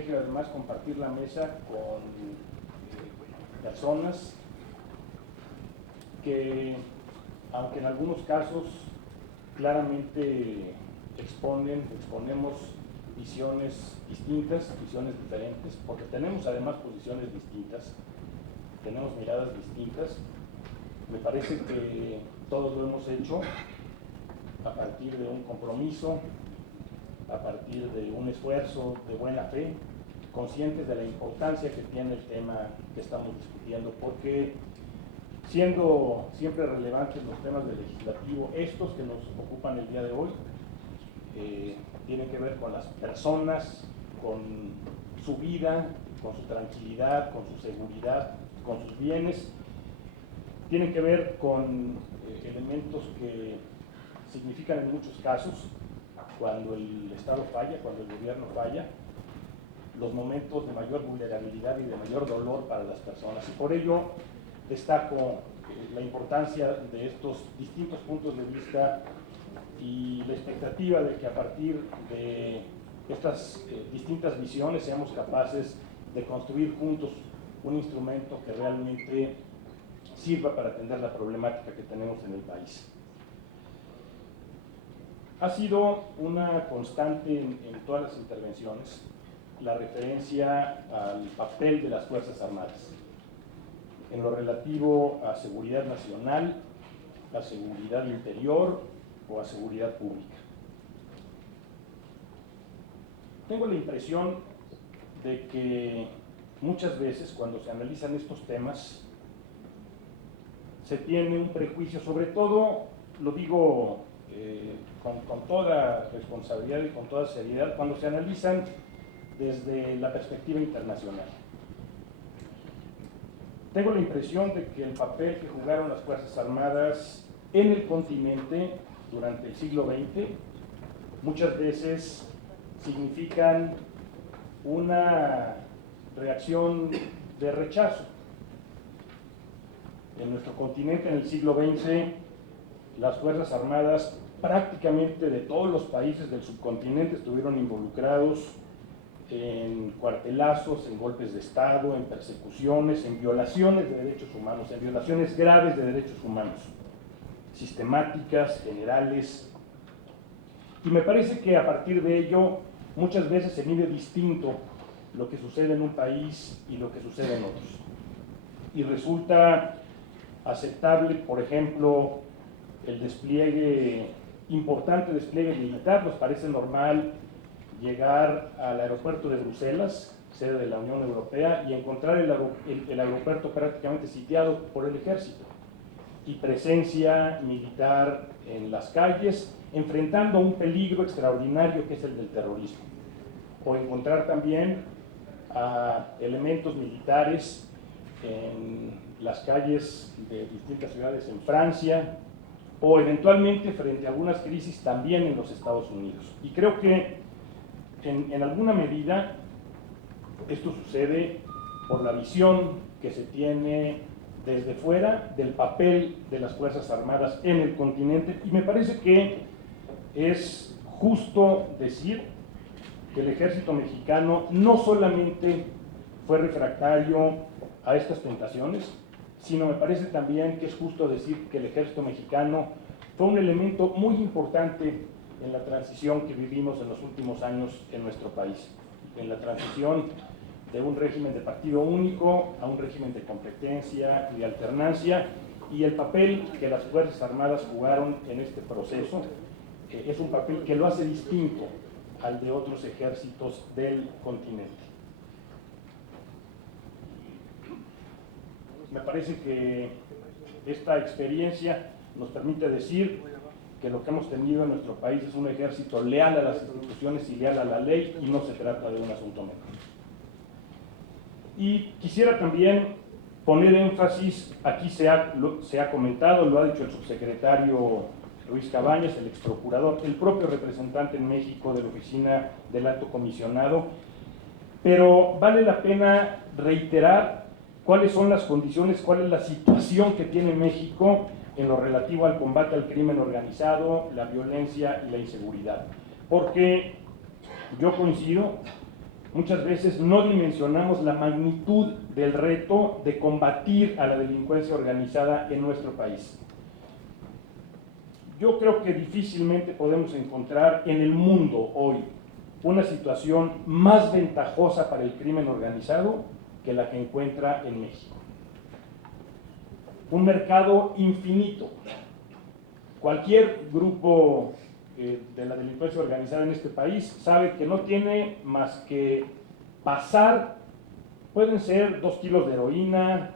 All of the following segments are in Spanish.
privilegio además compartir la mesa con personas que, aunque en algunos casos claramente exponemos visiones distintas, visiones diferentes, porque tenemos además posiciones distintas, tenemos miradas distintas, me parece que todos lo hemos hecho a partir de un compromiso, a partir de un esfuerzo de buena fe, conscientes de la importancia que tiene el tema que estamos discutiendo, porque siendo siempre relevantes los temas del legislativo, estos que nos ocupan el día de hoy, tienen que ver con las personas, con su vida, con su tranquilidad, con su seguridad, con sus bienes, tienen que ver con elementos que significan en muchos casos, cuando el Estado falla, cuando el gobierno falla, los momentos de mayor vulnerabilidad y de mayor dolor para las personas. Y por ello destaco la importancia de estos distintos puntos de vista y la expectativa de que a partir de estas distintas visiones seamos capaces de construir juntos un instrumento que realmente sirva para atender la problemática que tenemos en el país. Ha sido una constante en todas las intervenciones la referencia al papel de las Fuerzas Armadas en lo relativo a seguridad nacional, a seguridad interior o a seguridad pública. Tengo la impresión de que muchas veces cuando se analizan estos temas se tiene un prejuicio, sobre todo, lo digo con toda responsabilidad y con toda seriedad, cuando se analizan desde la perspectiva internacional. Tengo la impresión de que el papel que jugaron las Fuerzas Armadas en el continente durante el siglo XX muchas veces significan una reacción de rechazo. En nuestro continente en el siglo XX, las Fuerzas Armadas prácticamente de todos los países del subcontinente estuvieron involucrados en cuartelazos, en golpes de Estado, en persecuciones, en violaciones de derechos humanos, en violaciones graves de derechos humanos, sistemáticas, generales. Y me parece que a partir de ello muchas veces se mide distinto lo que sucede en un país y lo que sucede en otros. Y resulta aceptable, por ejemplo, el importante despliegue militar. Nos parece normal llegar al aeropuerto de Bruselas, sede de la Unión Europea, y encontrar el aeropuerto prácticamente sitiado por el ejército y presencia militar en las calles, enfrentando un peligro extraordinario que es el del terrorismo. O encontrar también a elementos militares en las calles de distintas ciudades en Francia, o eventualmente frente a algunas crisis también en los Estados Unidos. Y creo que en alguna medida esto sucede por la visión que se tiene desde fuera del papel de las Fuerzas Armadas en el continente, y me parece que es justo decir que el ejército mexicano no solamente fue refractario a estas tentaciones, sino me parece también que es justo decir que el ejército mexicano fue un elemento muy importante en la transición que vivimos en los últimos años en nuestro país, en la transición de un régimen de partido único a un régimen de competencia y de alternancia, y el papel que las Fuerzas Armadas jugaron en este proceso es un papel que lo hace distinto al de otros ejércitos del continente. Me parece que esta experiencia nos permite decir que lo que hemos tenido en nuestro país es un ejército leal a las instituciones y leal a la ley, y no se trata de un asunto menor. Y quisiera también poner énfasis, aquí se ha comentado, lo ha dicho el subsecretario Ruiz Cabañas, el exprocurador, el propio representante en México de la Oficina del Alto Comisionado, pero vale la pena reiterar cuáles son las condiciones, cuál es la situación que tiene México en lo relativo al combate al crimen organizado, la violencia y la inseguridad. Porque yo coincido muchas veces no dimensionamos la magnitud del reto de combatir a la delincuencia organizada en nuestro país. Yo creo que difícilmente podemos encontrar en el mundo hoy una situación más ventajosa para el crimen organizado que la que encuentra en México. Un mercado infinito. Cualquier grupo de la delincuencia organizada en este país sabe que no tiene más que pasar, pueden ser 2 kilos de heroína,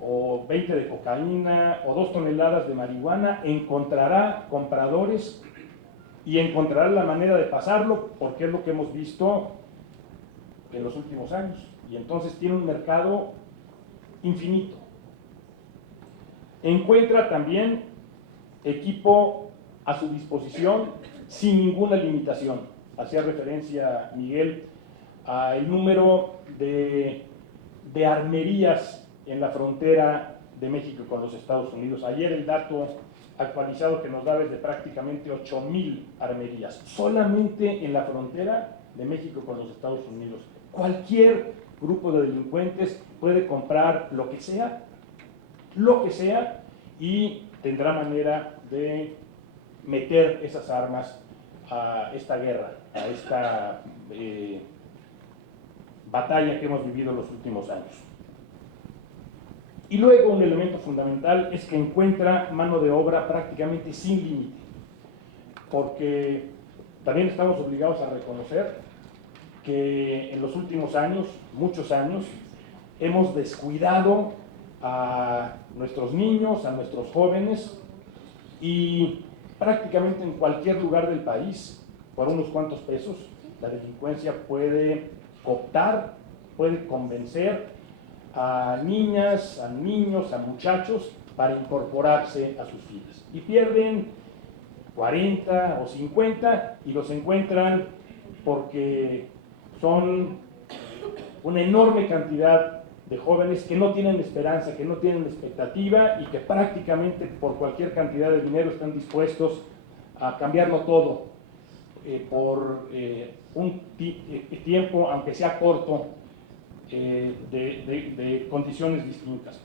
o 20 de cocaína, o 2 toneladas de marihuana, encontrará compradores y encontrará la manera de pasarlo, porque es lo que hemos visto en los últimos años. Y entonces tiene un mercado infinito. Encuentra también equipo a su disposición sin ninguna limitación. Hacía referencia Miguel al número de armerías en la frontera de México con los Estados Unidos. Ayer el dato actualizado que nos daba es de prácticamente 8,000 armerías, solamente en la frontera de México con los Estados Unidos. Cualquier grupo de delincuentes puede comprar lo que sea, y tendrá manera de meter esas armas a esta guerra, a esta batalla que hemos vivido en los últimos años. Y luego un elemento fundamental es que encuentra mano de obra prácticamente sin límite, porque también estamos obligados a reconocer que en los últimos años, muchos años, hemos descuidado a nuestros niños, a nuestros jóvenes, y prácticamente en cualquier lugar del país, por unos cuantos pesos, la delincuencia puede cooptar, puede convencer a niñas, a niños, a muchachos para incorporarse a sus filas. Y pierden 40 o 50 y los encuentran porque son una enorme cantidad de jóvenes que no tienen esperanza, que no tienen expectativa y que prácticamente por cualquier cantidad de dinero están dispuestos a cambiarlo todo por un tiempo, aunque sea corto, de condiciones distintas.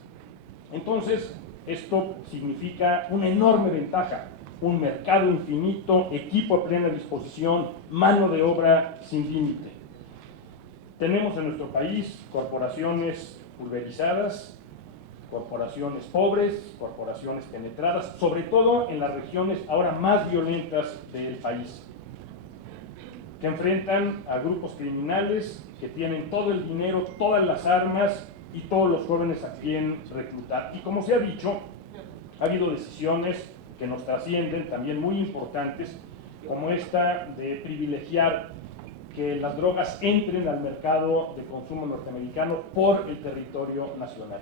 Entonces, esto significa una enorme ventaja, un mercado infinito, equipo a plena disposición, mano de obra sin límite. Tenemos en nuestro país corporaciones pulverizadas, corporaciones pobres, corporaciones penetradas, sobre todo en las regiones ahora más violentas del país, que enfrentan a grupos criminales que tienen todo el dinero, todas las armas y todos los jóvenes a quien reclutar. Y como se ha dicho, ha habido decisiones que nos trascienden, también muy importantes, como esta de privilegiar que las drogas entren al mercado de consumo norteamericano por el territorio nacional.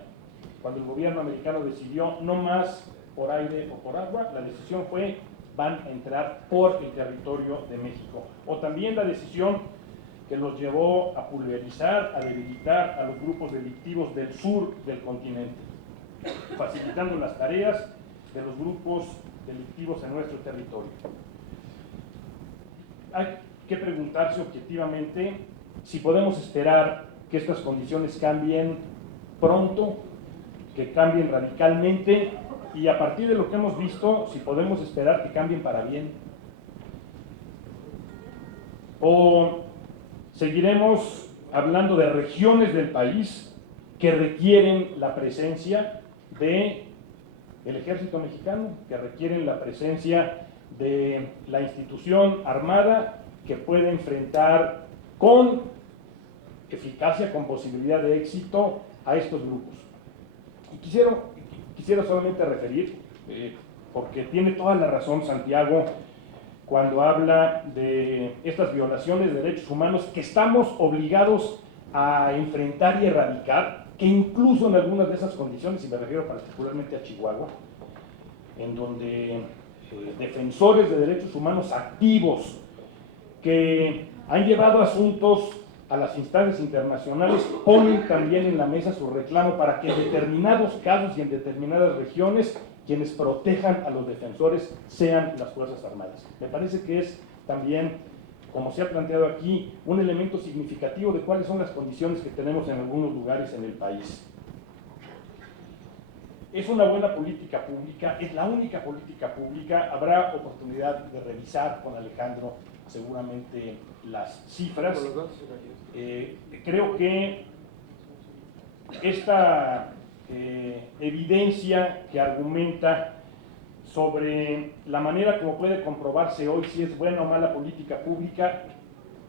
Cuando el gobierno americano decidió no más por aire o por agua, la decisión fue van a entrar por el territorio de México. O también la decisión que los llevó a pulverizar, a debilitar a los grupos delictivos del sur del continente, facilitando las tareas de los grupos delictivos en nuestro territorio. Hay que preguntarse objetivamente si podemos esperar que estas condiciones cambien pronto, que cambien radicalmente, y a partir de lo que hemos visto, si podemos esperar que cambien para bien. O seguiremos hablando de regiones del país que requieren la presencia del ejército mexicano, que requieren la presencia de la institución armada que puede enfrentar con eficacia, con posibilidad de éxito a estos grupos. Y quisiera solamente referir, porque tiene toda la razón Santiago cuando habla de estas violaciones de derechos humanos que estamos obligados a enfrentar y erradicar, que incluso en algunas de esas condiciones, y me refiero particularmente a Chihuahua, en donde defensores de derechos humanos activos que han llevado asuntos a las instancias internacionales ponen también en la mesa su reclamo para que en determinados casos y en determinadas regiones quienes protejan a los defensores sean las Fuerzas Armadas. Me parece que es también como se ha planteado aquí, un elemento significativo de cuáles son las condiciones que tenemos en algunos lugares en el país. Es una buena política pública, es la única política pública. Habrá oportunidad de revisar con Alejandro seguramente las cifras. Creo que esta evidencia que argumenta sobre la manera como puede comprobarse hoy si es buena o mala política pública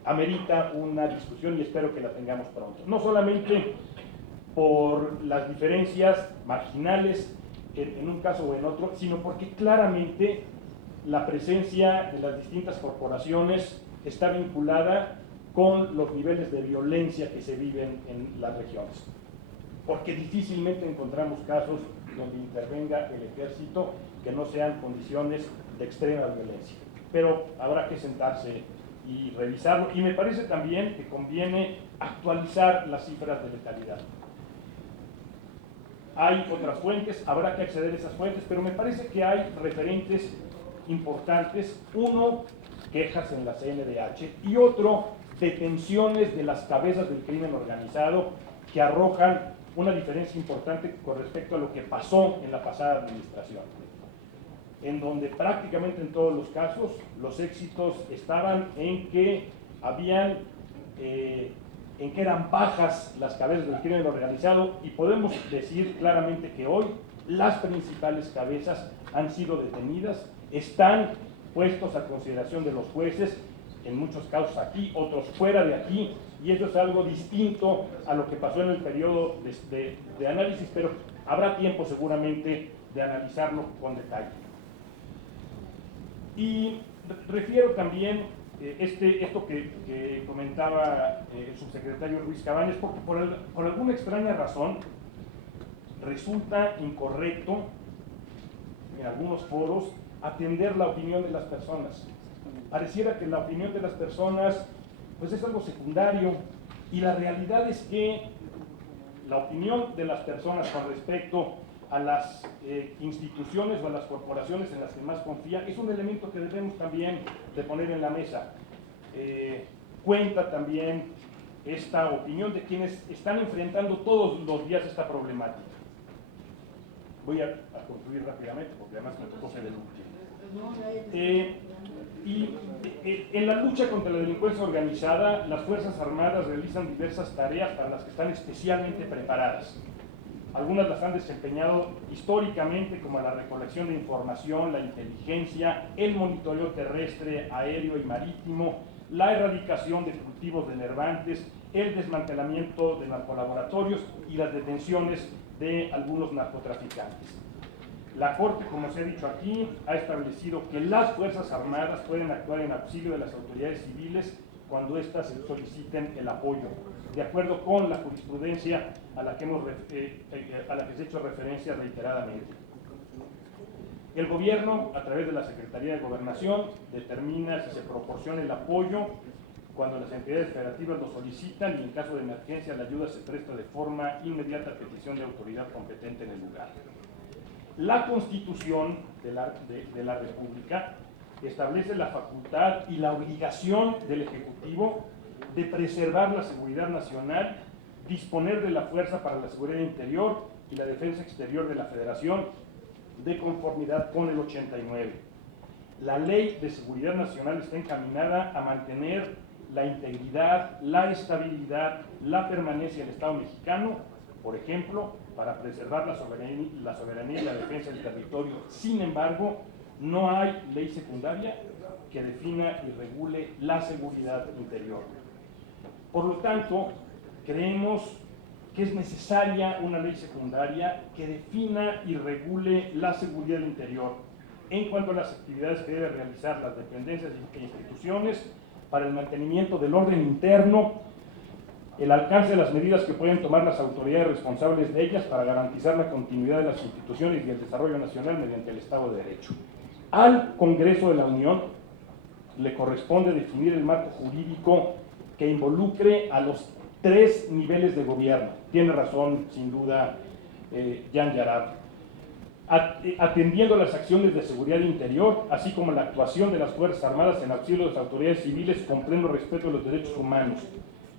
amerita una discusión y espero que la tengamos pronto. No solamente por las diferencias marginales en un caso o en otro, sino porque claramente la presencia de las distintas corporaciones está vinculada con los niveles de violencia que se viven en las regiones. Porque difícilmente encontramos casos donde intervenga el ejército que no sean condiciones de extrema violencia. Pero habrá que sentarse y revisarlo. Y me parece también que conviene actualizar las cifras de letalidad. Hay otras fuentes, habrá que acceder a esas fuentes, pero me parece que hay referentes importantes. Uno, quejas en la CNDH, y otro, detenciones de las cabezas del crimen organizado que arrojan una diferencia importante con respecto a lo que pasó en la pasada administración, en donde prácticamente en todos los casos los éxitos estaban en que habían en que eran bajas las cabezas del crimen organizado, y podemos decir claramente que hoy las principales cabezas han sido detenidas, están puestos a consideración de los jueces, en muchos casos aquí, otros fuera de aquí, y eso es algo distinto a lo que pasó en el periodo de análisis, pero habrá tiempo seguramente de analizarlo con detalle. Y refiero también esto que comentaba el subsecretario Ruiz Cabañas, porque por alguna extraña razón resulta incorrecto en algunos foros atender la opinión de las personas. Pareciera que la opinión de las personas pues es algo secundario, y la realidad es que la opinión de las personas con respecto a las instituciones o a las corporaciones en las que más confía es un elemento que debemos también de poner en la mesa. Cuenta también esta opinión de quienes están enfrentando todos los días esta problemática. Voy a concluir rápidamente porque además me tocó ser el último. En la lucha contra la delincuencia organizada, las Fuerzas Armadas realizan diversas tareas para las que están especialmente preparadas. Algunas las han desempeñado históricamente, como la recolección de información, la inteligencia, el monitoreo terrestre, aéreo y marítimo, la erradicación de cultivos de nervantes, el desmantelamiento de narcolaboratorios y las detenciones de algunos narcotraficantes. La Corte, como se ha dicho aquí, ha establecido que las Fuerzas Armadas pueden actuar en auxilio de las autoridades civiles cuando éstas soliciten el apoyo, de acuerdo con la jurisprudencia a la que se ha hecho referencia reiteradamente. El Gobierno, a través de la Secretaría de Gobernación, determina si se proporciona el apoyo cuando las entidades federativas lo solicitan, y en caso de emergencia la ayuda se presta de forma inmediata a petición de autoridad competente en el lugar. La Constitución de la República establece la facultad y la obligación del Ejecutivo de preservar la seguridad nacional, disponer de la fuerza para la seguridad interior y la defensa exterior de la Federación, de conformidad con el 89. La Ley de Seguridad Nacional está encaminada a mantener la integridad, la estabilidad, la permanencia del Estado mexicano, por ejemplo, para preservar la soberanía y la defensa del territorio. Sin embargo, no hay ley secundaria que defina y regule la seguridad interior. Por lo tanto, creemos que es necesaria una ley secundaria que defina y regule la seguridad interior en cuanto a las actividades que deben realizar las dependencias e instituciones para el mantenimiento del orden interno, el alcance de las medidas que pueden tomar las autoridades responsables de ellas para garantizar la continuidad de las instituciones y el desarrollo nacional mediante el Estado de Derecho. Al Congreso de la Unión le corresponde definir el marco jurídico que involucre a los 3 niveles de gobierno. Tiene razón, sin duda, Jan Yarab. atendiendo las acciones de seguridad interior, así como la actuación de las Fuerzas Armadas en auxilio de las autoridades civiles con pleno respeto de los derechos humanos.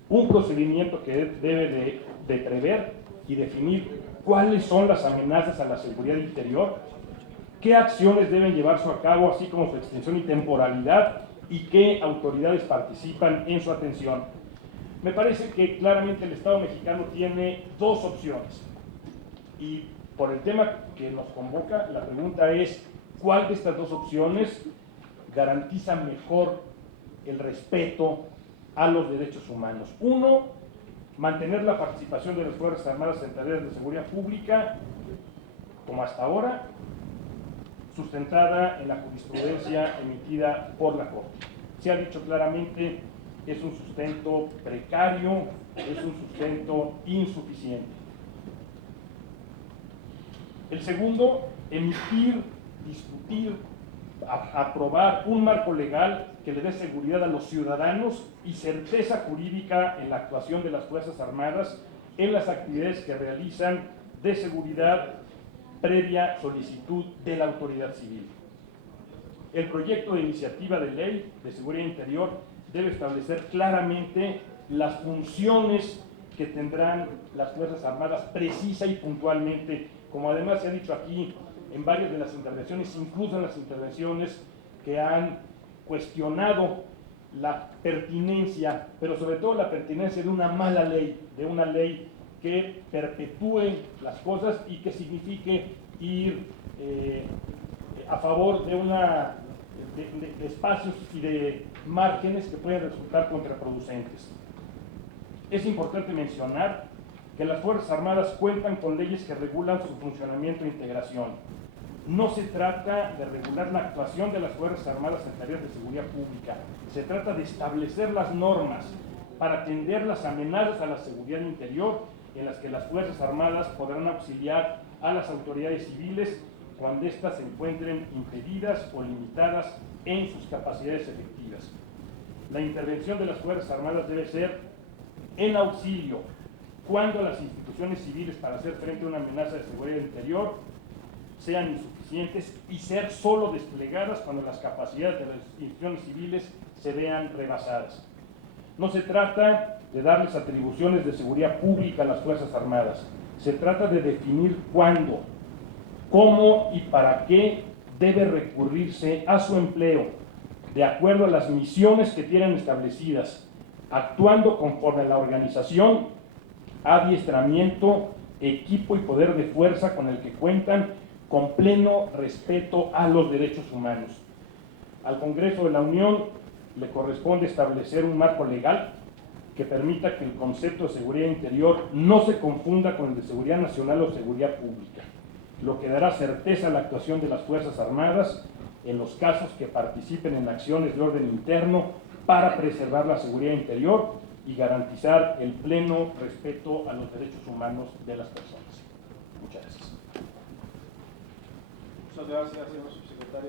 Un procedimiento que debe de prever y definir cuáles son las amenazas a la seguridad interior, qué acciones deben llevarse a cabo, así como su extensión y temporalidad, y qué autoridades participan en su atención. Me parece que claramente el Estado mexicano tiene dos opciones, y por el tema que nos convoca, la pregunta es, ¿cuál de estas dos opciones garantiza mejor el respeto a los derechos humanos? Uno, mantener la participación de las Fuerzas Armadas en tareas de seguridad pública, como hasta ahora, sustentada en la jurisprudencia emitida por la Corte. Se ha dicho claramente, es un sustento precario, es un sustento insuficiente. El segundo, emitir, discutir, aprobar un marco legal que le dé seguridad a los ciudadanos y certeza jurídica en la actuación de las Fuerzas Armadas en las actividades que realizan de seguridad previa solicitud de la autoridad civil. El proyecto de iniciativa de ley de seguridad interior debe establecer claramente las funciones que tendrán las Fuerzas Armadas precisa y puntualmente, como además se ha dicho aquí en varias de las intervenciones, incluso en las intervenciones que han cuestionado la pertinencia, pero sobre todo la pertinencia de una mala ley, de una ley que perpetúe las cosas y que signifique ir a favor de de espacios y de márgenes que pueden resultar contraproducentes. Es importante mencionar que las Fuerzas Armadas cuentan con leyes que regulan su funcionamiento e integración. No se trata de regular la actuación de las Fuerzas Armadas en tareas de seguridad pública, se trata de establecer las normas para atender las amenazas a la seguridad interior en las que las Fuerzas Armadas podrán auxiliar a las autoridades civiles cuando éstas se encuentren impedidas o limitadas en sus capacidades efectivas. La intervención de las Fuerzas Armadas debe ser en auxilio cuando las instituciones civiles para hacer frente a una amenaza de seguridad interior sean insuficientes y ser solo desplegadas cuando las capacidades de las instituciones civiles se vean rebasadas. No se trata de darles atribuciones de seguridad pública a las Fuerzas Armadas, se trata de definir cuándo, cómo y para qué debe recurrirse a su empleo, de acuerdo a las misiones que tienen establecidas, actuando conforme a la organización, adiestramiento, equipo y poder de fuerza con el que cuentan, con pleno respeto a los derechos humanos. Al Congreso de la Unión le corresponde establecer un marco legal que permita que el concepto de seguridad interior no se confunda con el de seguridad nacional o seguridad pública, lo que dará certeza a la actuación de las Fuerzas Armadas en los casos que participen en acciones de orden interno para preservar la seguridad interior y garantizar el pleno respeto a los derechos humanos de las personas. Muchas gracias. Muchas gracias, señor subsecretario.